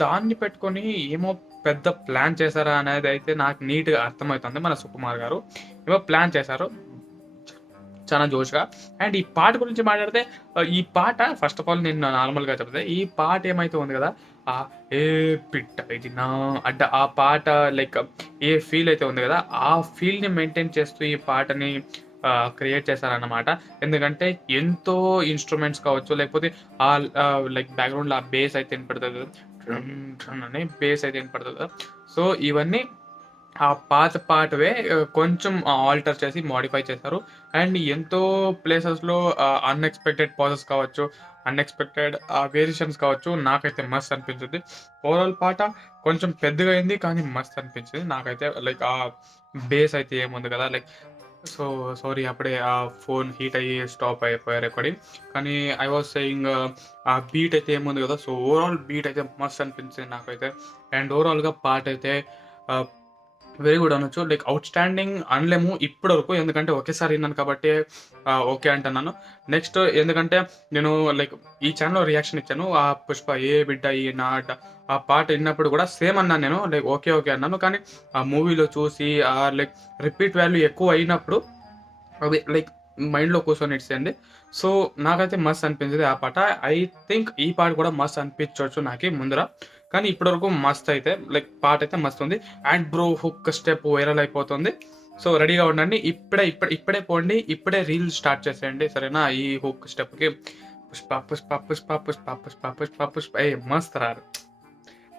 దాన్ని పెట్టుకొని ఏమో పెద్ద ప్లాన్ చేశారా అనేది అయితే నాకు నీట్‌గా అర్థమవుతుంది మన సుకుమార్ గారు. ఏమో ప్లాన్ చేశారు. చాలా జోష్‌గా. అండ్ ఈ పాట గురించి మాట్లాడితే ఈ పాట ఫస్ట్ ఆఫ్ ఆల్ నేను నార్మల్‌గా చెప్తే ఈ పాట ఏమైతే ఉంది కదా! ఏ పిట్ట ఇది నా అడ్డ ఆ పాట లైక్ ఏ ఫీల్ అయితే ఉంది కదా! ఆ ఫీల్‌ని మెయింటైన్ చేస్తూ ఈ పాటని క్రియేట్ చేశారన్నమాట. ఎందుకంటే ఎంతో ఇన్‌స్ట్రుమెంట్స్ కావచ్చు లేకపోతే లైక్ బ్యాక్‌గ్రౌండ్‌లో ఆ బేస్ అయితే వినపడుతది కదా! ట్రన్ ట్రన్ అని బేస్ అయితే వినపడుతది కదా! సో ఇవన్నీ ఆ పాత పాటవే కొంచెం ఆల్టర్ చేసి మోడిఫై చేశారు. అండ్ ఎంతో ప్లేసెస్‌లో అన్‌ఎక్స్‌పెక్టెడ్ పాజెస్ కావచ్చు, అన్‌ఎక్స్‌పెక్టెడ్ వేరియేషన్స్ కావచ్చు. నాకైతే మస్త్ అనిపించింది. ఓవరాల్ పాట కొంచెం పెద్దగా అయింది. కానీ మస్త్ అనిపించింది. నాకైతే లైక్ బేస్ అయితే ఏముంది కదా! లైక్ సారీ అప్పుడే ఫోన్ హీట్ అయ్యి స్టాప్ అయిపోయా రికార్డింగ్. కానీ ఐ వాస్ సేయింగ్ ఆ బీట్ అయితే ఏముంది కదా! సో ఓవరాల్ బీట్ అయితే మస్త్ అనిపించింది నాకైతే. అండ్ ఓవరాల్‌గా పాట అయితే ఆహ్ వెరీ గుడ్ అనొచ్చు. లైక్ ఔట్‌స్టాండింగ్ అనలేము ఇప్పటివరకు. ఎందుకంటే ఒకేసారి విన్నాను కాబట్టి ఓకే అంటున్నాను. నెక్స్ట్ ఎందుకంటే నేను లైక్ ఈ ఛానెల్‌లో రియాక్షన్ ఇచ్చాను. 'పుష్ప ఏ బిడ్డ ఈ నాట' ఆ పాట విన్నప్పుడు కూడా సేమ్ అన్నాను నేను. లైక్ ఓకే, ఓకే అన్నాను. కానీ ఆ మూవీలో చూసి లైక్ రిపీట్ వాల్యూ ఎక్కువ అయినప్పుడు అది లైక్ మైండ్‌లో కూర్చొని ఇడిసేయండి. సో నాకైతే మస్త్ అనిపించింది ఆ పాట. ఐ థింక్ ఈ పాట కూడా మస్త్ అనిపించొచ్చు నాకి ముందర. కానీ ఇప్పటివరకు మస్త్ అయితే లైక్ పాటైతే మస్తుంది. And bro hook step viral అయిపోతుంది. సో రెడీగా ఉండండి. ఇప్పుడే పోండి. ఇప్పుడే రీల్స్ స్టార్ట్ చేసేయండి. సరేనా? ఈ హుక్ స్టెప్‌కి పుష్ప పుష్ప పుష్ప పుష్ప పుష్ప పుష్ప పుష్ప మస్త్ రారు.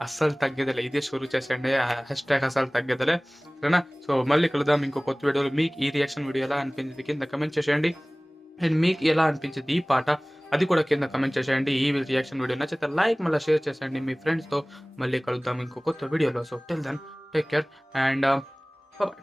అస్సలు తగ్గేదేలే. ఇదే షురూ చేసేయండి. హ్యాష్‌ట్యాగ్ అస్సలు తగ్గేదేలే. సరేనా? సో మళ్ళీ కలుద్దాం ఇంకో కొత్త వీడియోలో. మీకు ఈ రియాక్షన్ వీడియో ఎలా అనిపించింది కింద కామెంట్ చేసేయండి. అండ్ మీకు ఎలా అనిపించింది ఈ పాట అది కూడా కింద కామెంట్ చేసేయండి. ఈ రియాక్షన్ వీడియో నచ్చితే లైక్ మళ్ళీ షేర్ చేసేయండి మీ ఫ్రెండ్స్‌తో. మళ్ళీ కలుద్దాం ఇంకో కొత్త వీడియోలో. So till then take care and bye.